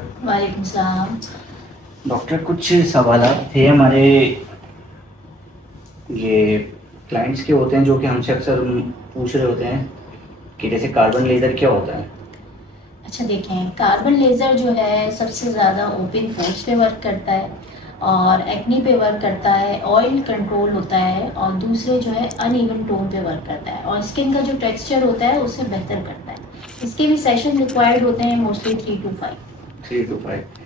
Doctor. वालेकुम सलाम। Doctor कुछ सवाल थे हमारे, ये क्लाइंट्स के होते हैं जो कि हमसे अक्सर पूछ रहे होते हैं कि जैसे कार्बन लेज़र क्या होता है। अच्छा देखें, कार्बन लेज़र जो है सबसे ज़्यादा ओपन पोर्स पे वर्क करता है और एक्नी पे वर्क करता है, ऑयल कंट्रोल होता है और दूसरे जो है अनइवन टोन पे वर्क करता है और स्किन का जो टेक्सचर होता है उससे बेहतर करता है। इसके भी सेशन रिक्वायर्ड होते हैं मोस्टली 3 to 5।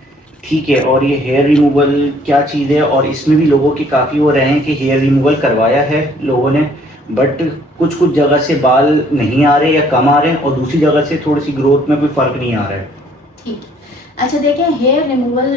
ठीक है, और ये हेयर रिमूवल क्या चीज़ है? और इसमें भी लोगों के काफ़ी वो रहे हैं कि हेयर रिमूवल करवाया है लोगों ने, बट कुछ कुछ जगह से बाल नहीं आ रहे या कम आ रहे हैं और दूसरी जगह से थोड़ी सी ग्रोथ में कोई फ़र्क नहीं आ रहा है। ठीक है। अच्छा देखें, हेयर रिमूवल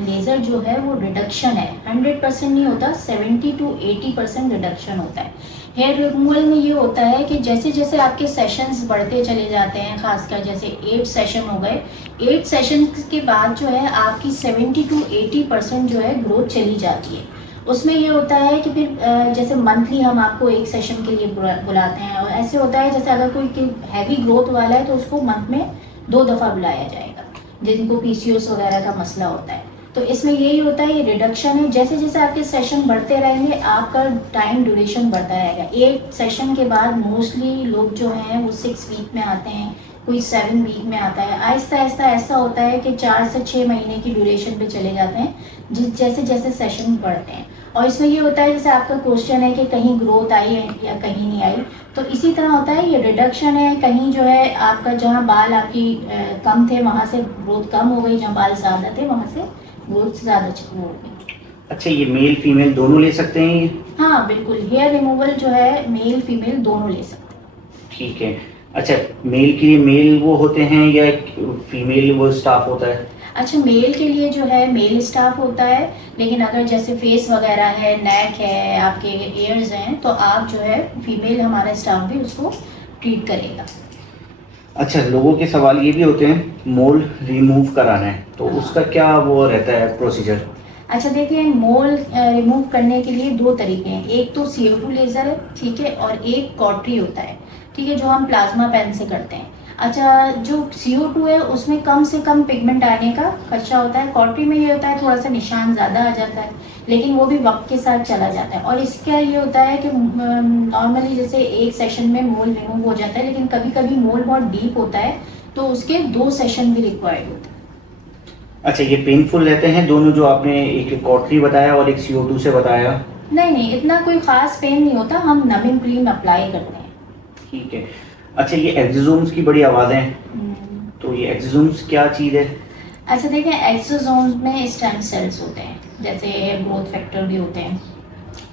लेज़र जो है वो रिडक्शन है, 100% नहीं होता, 70 to 80% रिडक्शन होता है। हेयर रिमूवल में ये होता है कि जैसे जैसे आपके सेशंस बढ़ते चले जाते हैं, खासकर जैसे 8 सेशन हो गए, 8 सेशंस के बाद जो है आपकी 70 to 80% जो है ग्रोथ चली जाती है। उसमें ये होता है कि फिर जैसे मंथली हम आपको एक सेशन के लिए बुलाते हैं और ऐसे होता है जैसे अगर कोई हैवी ग्रोथ वाला है तो उसको मंथ में 2 दफ़ा बुलाया जाएगा, जिनको पीसीओएस वगैरह का मसला होता है। तो इसमें यही होता है, ये रिडक्शन है। जैसे जैसे आपके सेशन बढ़ते रहेंगे आपका टाइम ड्यूरेशन बढ़ता रहेगा। एक सेशन के बाद मोस्टली लोग जो हैं वो 6 वीक में आते हैं, कोई 7 वीक में आता है। आहिस्ता आहिस्ता ऐसा होता है कि 4 से 6 महीने की ड्यूरेशन पे चले जाते हैं जैसे जैसे सेशन बढ़ते हैं। और इसमें ये होता है, जैसे आपका क्वेश्चन है कि कहीं ग्रोथ आई है या कहीं नहीं आई, तो इसी तरह होता है, ये रिडक्शन है। कहीं जो है आपका जहाँ बाल आपकी कम थे वहाँ से ग्रोथ कम हो गई, जहाँ बाल ज़्यादा थे वहाँ से ग्रोथ ज़्यादा हो गई। अच्छा, ये मेल फीमेल दोनों ले सकते हैं ये? हाँ बिल्कुल, हेयर रिमूवल जो है मेल फीमेल दोनों ले सकते हैं। ठीक है। अच्छा, मेल के लिए मेल वो होते हैं या फीमेल वो स्टाफ होता है? अच्छा, मेल के लिए जो है मेल स्टाफ होता है, लेकिन अगर जैसे फेस वगैरह है, नेक है, आपके ईयर्स हैं, तो आप जो है फीमेल हमारा स्टाफ भी उसको ट्रीट करेगा। अच्छा, लोगों के सवाल ये भी होते हैं मोल रिमूव कराना है तो उसका क्या वो रहता है प्रोसीजर? अच्छा देखिए, मोल रिमूव करने के लिए 2 तरीके हैं। एक तो CO2 लेज़र है, ठीक है, और एक कॉटरी होता है, ठीक है, जो हम प्लाज्मा पेन से करते हैं। अच्छा, जो CO2 है उसमें कम से कम पिगमेंट आने का खर्चा होता है। कॉटरी में ये होता है थोड़ा सा निशान ज़्यादा आ जाता है, लेकिन वो भी वक्त के साथ चला जाता है। और इसका ये होता है कि नॉर्मली जैसे एक सेशन में मोल रिमूव हो जाता है, लेकिन कभी कभी मोल बहुत डीप होता है तो उसके 2 सेशन भी रिक्वायर्ड होते हैं। अच्छा, ये पेनफुल रहते हैं दोनों, जो आपने एक कॉटरी बताया और एक CO2 से बताया? नहीं नहीं, इतना कोई ख़ास पेन नहीं होता, हम नमिंग क्रीम अप्लाई करते हैं। ठीक है। अच्छा, ये एक्सोसोम्स की बड़ी आवाज़ें हैं, हम्म। तो ये एक्सोसोम्स क्या चीज़ है? अच्छा देखिए, एक्सोसोम्स में स्टेम सेल्स होते हैं, जैसे हेयर ग्रोथ फैक्टर भी होते हैं।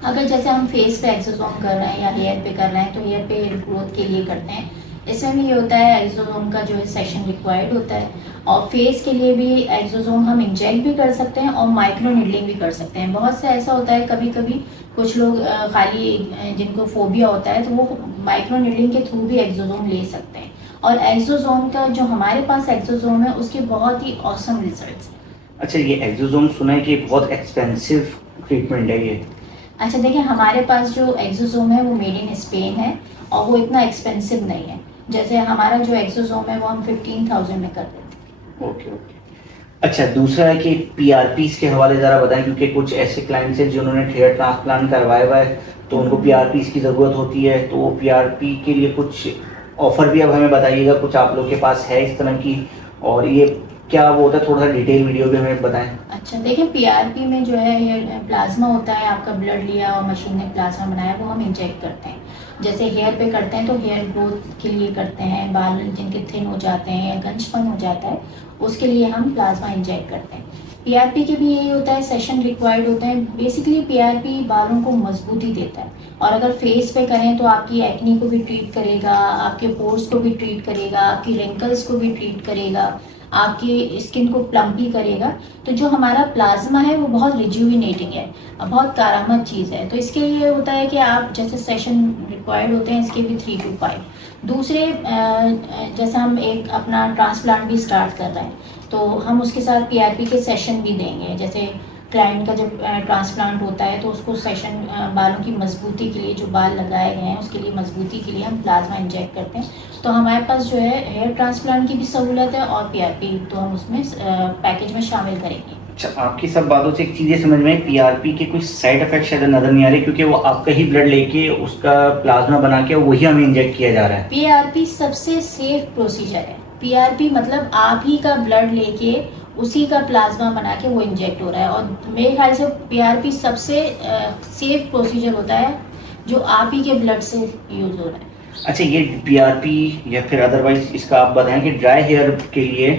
अगर जैसे हम फेस पे एक्सोसोम कर रहे हैं या हेयर पे कर रहे हैं तो हेयर पे ग्रोथ के लिए करते हैं। इसमें भी ये होता है, एक्सोसोम का जो है सेशन रिक्वायर्ड होता है। और फेस के लिए भी एक्सोसोम हम इंजेक्ट भी कर सकते हैं और माइक्रो नीडलिंग भी कर सकते हैं। बहुत से ऐसा होता है कभी कभी कुछ लोग खाली जिनको फोबिया होता है तो वो माइक्रो नीडलिंग के थ्रू भी एक्सोसोम ले सकते हैं। और एक्सोसोम का जो हमारे पास एक्सोसोम है उसके बहुत ही ऑसम रिजल्ट्स हैं। अच्छा, ये एक्सोसोम सुना है कि बहुत एक्सपेंसिव ट्रीटमेंट है ये। अच्छा देखिए, हमारे पास जो एक्सोसोम है वो मेड इन स्पेन है और वो इतना एक्सपेंसिव नहीं है। जैसे हमारा जो एक्सोसोम है वो हम 15,000 में कर देते हैं। Okay okay. अच्छा, दूसरा है कि PRPs के हवाले ज़रा बताएं, क्योंकि कुछ ऐसे क्लाइंट्स हैं जिन्होंने हेयर ट्रांसप्लांट करवाया हुआ है तो उनको PRPs की ज़रूरत होती है, तो वो PRP के लिए कुछ ऑफ़र भी अब हमें बताइएगा, कुछ आप लोग के पास है इस तरह की, और ये क्या वो होता है, थोड़ा सा डिटेल वीडियो भी हमें बताएं। अच्छा देखिए, पीआरपी में जो है हेयर प्लाज्मा होता है, आपका ब्लड लिया और मशीन ने प्लाज्मा बनाया वो हम इंजेक्ट करते हैं। जैसे हेयर पे करते हैं तो हेयर ग्रोथ के लिए करते हैं, बाल जिनके थिन हो जाते हैं या गंजपन हो जाता है उसके लिए हम प्लाज्मा इंजेक्ट करते हैं। पीआरपी के भी यही होता है, सेशन रिक्वायर्ड होते हैं। बेसिकली पीआरपी बालों को मजबूती देता है और अगर फेस पे करें तो आपकी एक्नी को भी ट्रीट करेगा, आपके पोर्स को भी ट्रीट करेगा, आपकी रिंकल्स को भी ट्रीट करेगा, आपकी स्किन को प्लम्पी करेगा। तो जो हमारा प्लाज्मा है वो बहुत रिज्यूविनेटिंग है, बहुत कारामद चीज़ है। तो इसके लिए होता है कि आप जैसे सेशन रिक्वायर्ड होते हैं इसके भी 3 to 5। दूसरे जैसे हम एक अपना ट्रांसप्लांट भी स्टार्ट कर रहे हैं तो हम उसके साथ पीआरपी के सेशन भी देंगे। जैसे क्लाइंट का जब ट्रांसप्लांट होता है तो उसको सेशन बालों की मजबूती के लिए, जो बाल लगाए गए हैं उसके लिए मजबूती के लिए हम प्लाज्मा इंजेक्ट करते हैं तो हमारे पास जो है हेयर ट्रांसप्लांट की भी सहूलत है और पीआरपी तो हम उसमें पैकेज में शामिल करेंगे। अच्छा, आपकी सब बातों से एक चीज़ ये समझ में आई, पीआरपी के कुछ साइड इफेक्ट शायद नज़र नहीं आ रहे, क्योंकि वो आपका ही ब्लड लेके उसका प्लाज्मा बना के वही हमें इंजेक्ट किया जा रहा है। पीआरपी सबसे सेफ प्रोसीजर है। पीआरपी मतलब आप ही का ब्लड लेके उसी का प्लाज्मा बना के वो इंजेक्ट हो रहा है, और मेरे ख्याल से पीआरपी सबसे सेफ प्रोसीजर होता है जो आप ही के ब्लड से यूज़ हो रहा है। अच्छा, ये पीआरपी या फिर अदरवाइज इसका आप बताएं कि ड्राई हेयर के लिए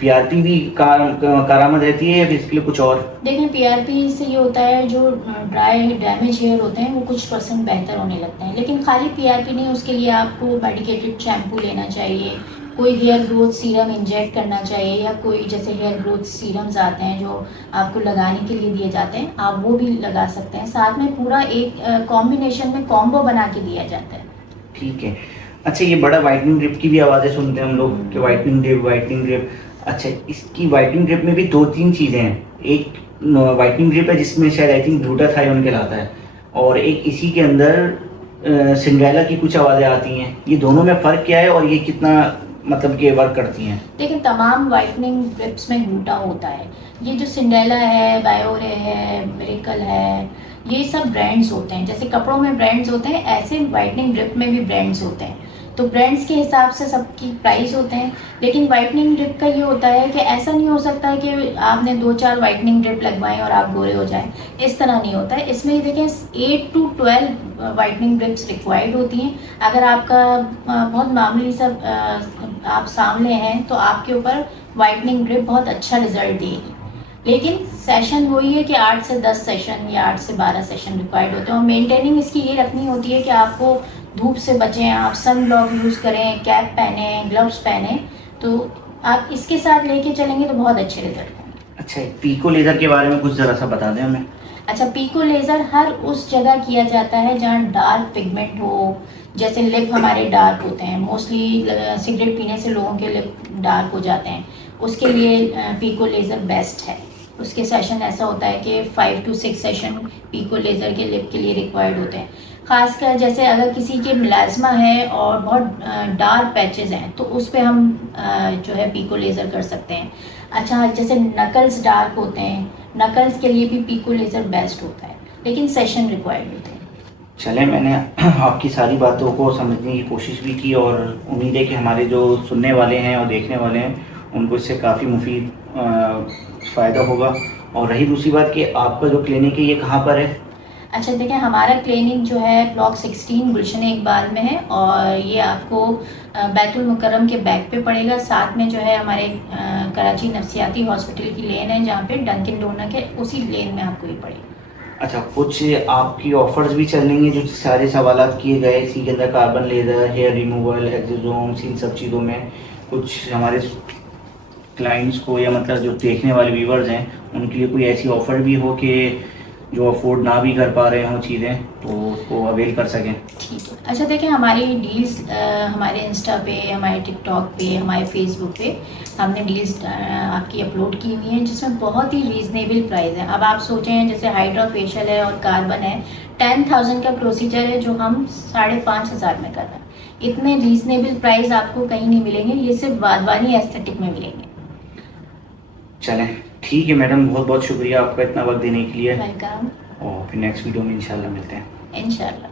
पीआरपी भी कारआमद रहती है या फिर इसके लिए कुछ और? देखें, पीआरपी से ये होता है जो ड्राई डैमेज हेयर होते हैं वो कुछ % बेहतर होने लगते हैं, लेकिन खाली पीआरपी नहीं, उसके लिए आपको मेडिकेटेड शैम्पू लेना चाहिए, कोई हेयर ग्रोथ सीरम इंजेक्ट करना चाहिए, या कोई जैसे हेयर ग्रोथ सीरम्स आते हैं जो आपको लगाने के लिए दिए जाते हैं, आप वो भी लगा सकते हैं। साथ में पूरा एक कॉम्बिनेशन में कॉम्बो बना के दिया जाता है। ठीक है। अच्छा, ये बड़ा वाइटनिंग ड्रिप की भी आवाज़ें सुनते हैं हम लोग कि वाइटनिंग ड्रिप। अच्छा, इसकी वाइटनिंग ड्रिप में भी 2-3 चीज़ें हैं। एक वाइटनिंग ड्रिप है जिसमें शायद आई थिंक ग्लूटाथायोन कहलाता है, और एक इसी के अंदर सिंड्रेला की कुछ आवाज़ें आती हैं। ये दोनों में फ़र्क क्या है और ये कितना मतलब कि वर्क करती हैं? देखिए, तमाम वाइटनिंग ड्रिप्स में ग्लूटा होता है। ये जो सिंडेला है, बायोरे है, मिरेकल है, ये सब ब्रांड्स होते हैं। जैसे कपड़ों में ब्रांड्स होते हैं, ऐसे वाइटनिंग ड्रिप में भी ब्रांड्स होते हैं। तो ब्रांड्स के हिसाब से सबकी प्राइस होते हैं, लेकिन वाइटनिंग ड्रिप का ये होता है कि ऐसा नहीं हो सकता है कि आपने 2-4 वाइटनिंग ड्रिप लगवाएं और आप गोरे हो जाएं। इस तरह नहीं होता है। इसमें ये देखें 8 to 12 वाइटनिंग ड्रिप्स रिक्वायर्ड होती हैं। अगर आपका बहुत मामूली सा आप सांवले हैं तो आपके ऊपर वाइटनिंग ड्रिप बहुत अच्छा रिजल्ट देगी, लेकिन सेशन वही है कि 8 से 10 सेशन या 8 से 12 सेशन रिक्वायर्ड होते हैं। और मेंटेनिंग इसकी ये रखनी होती है कि आपको धूप से बचें, आप सन ब्लॉक यूज़ करें, कैप पहने, ग्लव्स पहने, तो आप इसके साथ लेके चलेंगे तो बहुत अच्छे रिजल्ट होंगे। अच्छा, पीको लेज़र के बारे में कुछ ज़रा सा बता दें हमें। अच्छा, पीको लेज़र हर उस जगह किया जाता है जहाँ डार्क पिगमेंट हो, जैसे लिप हमारे डार्क होते हैं, मोस्टली सिगरेट पीने से लोगों के लिप डार्क हो जाते हैं, उसके लिए पीको लेज़र बेस्ट है। उसके सेशन ऐसा होता है कि 5 to 6 सेशन पीको लेज़र के लिप के लिए रिक्वायर्ड होते हैं। ख़ासकर जैसे अगर किसी के मिलाज़मा है और बहुत डार्क पैचेस हैं तो उस पे हम जो है पीको लेज़र कर सकते हैं। अच्छा, जैसे नकल्स डार्क होते हैं, नकल्स के लिए भी पीको लेज़र बेस्ट होता है, लेकिन सेशन रिक्वायर्ड होते हैं। चलें, मैंने आपकी सारी बातों को समझने की कोशिश भी की, और उम्मीद है कि हमारे जो सुनने वाले हैं और देखने वाले हैं उनको इससे काफ़ी मुफीद फ़ायदा होगा। और रही दूसरी बात कि आपका जो क्लिनिक है ये कहाँ पर है? अच्छा, देखिए, हमारा क्लिनिक जो है ब्लॉक 16 गुलशन इकबाल में है, और ये आपको बैतुल मुकर्रम के बैक पे पड़ेगा। साथ में जो है हमारे कराची नफ्सियाती हॉस्पिटल की लेन है जहाँ पे डंकिन डोनट है, उसी लेन में आपको ये पड़ेगा। अच्छा, कुछ आपकी ऑफ़र्स भी चल रही हैं जो सारे सवालात किए गए इसी के अंदर, carbon laser, hair removal, exosomes, इन सब चीज़ों में कुछ हमारे क्लाइंट्स को या मतलब जो देखने वाले व्यूवर्स हैं उनके लिए कोई ऐसी ऑफ़र भी हो कि जो अफोर्ड ना भी कर पा रहे हों चीज़ें, तो उसको अवेल कर सकें? ठीक है। अच्छा, देखिए, हमारी डील्स हमारे इंस्टा पे, हमारे टिकटॉक पे, हमारे फेसबुक पे हमने डील्स आपकी अपलोड की हुई हैं जिसमें बहुत ही रीज़नेबल प्राइस है। अब आप सोचें, जैसे हाइड्रा फेशियल है और कार्बन है, 10,000 का प्रोसीजर है जो हम 5,500 में कर रहे हैं। इतने रीज़नेबल प्राइस आपको कहीं नहीं मिलेंगे, ये सिर्फ वाधवानी एस्थेटिक में मिलेंगे। चलें, ठीक है मैडम, बहुत बहुत शुक्रिया आपका इतना वक्त देने के लिए, वेलकम। और फिर नेक्स्ट वीडियो में इंशाल्लाह मिलते हैं। इंशाल्लाह।